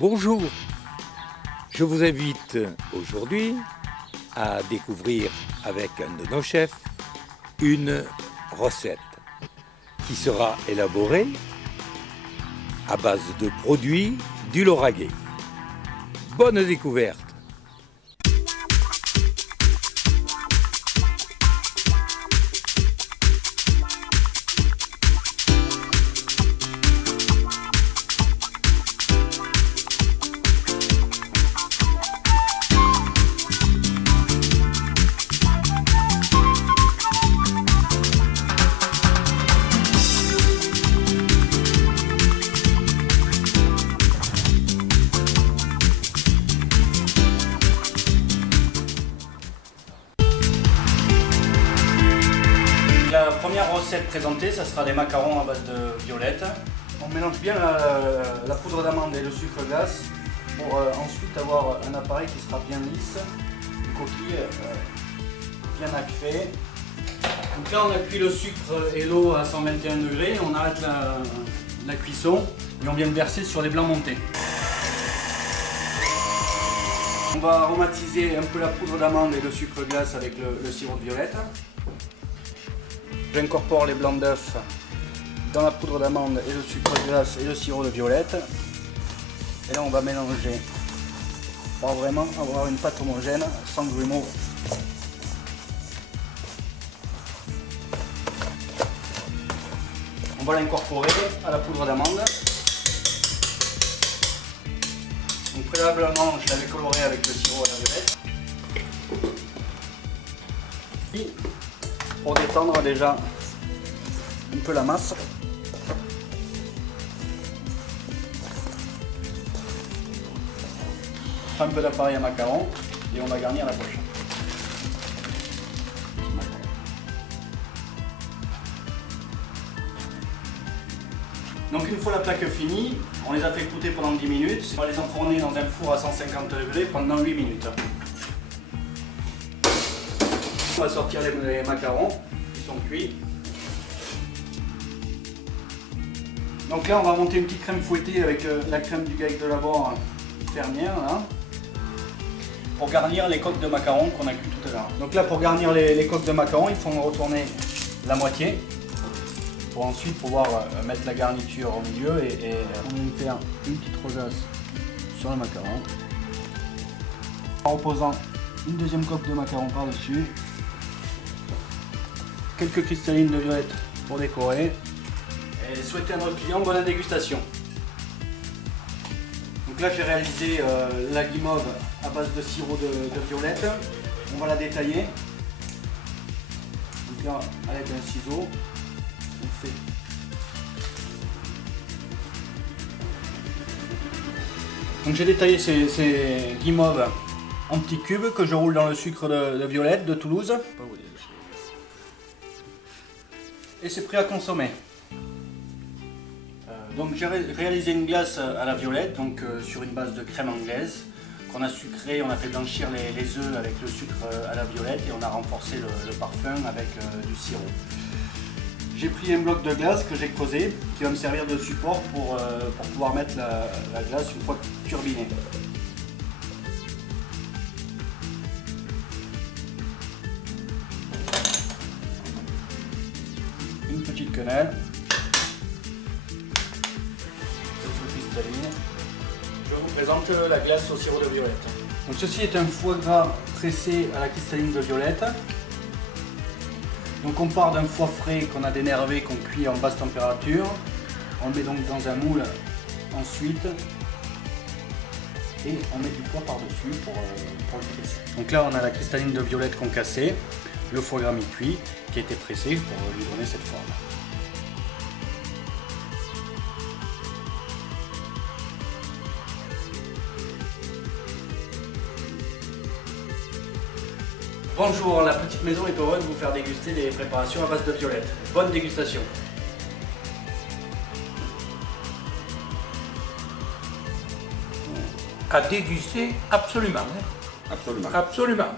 Bonjour, je vous invite aujourd'hui à découvrir avec un de nos chefs une recette qui sera élaborée à base de produits du Lauragais. Bonne découverte! La première recette présentée, ça sera des macarons à base de violette. On mélange bien la poudre d'amande et le sucre glace pour ensuite avoir un appareil qui sera bien lisse, une coquille bien acrée. Donc là on a cuit le sucre et l'eau à 121 degrés, on arrête la cuisson et on vient le verser sur les blancs montés. On va aromatiser un peu la poudre d'amande et le sucre glace avec le sirop de violette. J'incorpore les blancs d'œufs dans la poudre d'amande et le sucre glace et le sirop de violette. Et là on va mélanger pour vraiment avoir une pâte homogène sans grumeaux. On va l'incorporer à la poudre d'amande. Donc préalablement je l'avais coloré avec le sirop à la violette. Puis, pour détendre déjà un peu la masse. Un peu d'appareil à macarons et on va garnir la poche. Donc une fois la plaque finie, on les a fait croûter pendant 10 minutes. On va les enfourner dans un four à 150 degrés pendant 8 minutes. On va sortir les macarons qui sont cuits. Donc là on va monter une petite crème fouettée avec la crème du GAEC de Laborde fermière là, pour garnir les coques de macarons qu'on a cuit tout à l'heure. Donc là pour garnir les coques de macarons, il faut en retourner la moitié pour ensuite pouvoir mettre la garniture au milieu et on vient faire une petite rosace sur le macaron en reposant une deuxième coque de macaron par dessus. Quelques cristallines de violette pour décorer et souhaiter à notre client bonne dégustation. Donc là j'ai réalisé la guimauve à base de sirop de violette. On va la détailler. Donc là à l'aide d'un ciseau, on fait donc j'ai détaillé ces guimauves en petits cubes que je roule dans le sucre de violette de Toulouse. Et c'est prêt à consommer. Donc j'ai réalisé une glace à la violette, donc sur une base de crème anglaise qu'on a sucré, on a fait blanchir les œufs avec le sucre à la violette et on a renforcé le parfum avec du sirop. J'ai pris un bloc de glace que j'ai creusé, qui va me servir de support pour pouvoir mettre la glace une fois turbinée. Une petite quenelle, quelques cristallines. Je vous présente la glace au sirop de violette. Donc ceci est un foie gras pressé à la cristalline de violette. Donc on part d'un foie frais qu'on a dénervé, qu'on cuit en basse température. On le met donc dans un moule ensuite et on met du poids par-dessus pour le presser. Donc là on a la cristalline de violette concassée, le foie gras mi-cuit qui a été pressé pour lui donner cette forme. Bonjour, la petite maison est heureuse de vous faire déguster des préparations à base de violette. Bonne dégustation. À déguster absolument. Absolument. Absolument.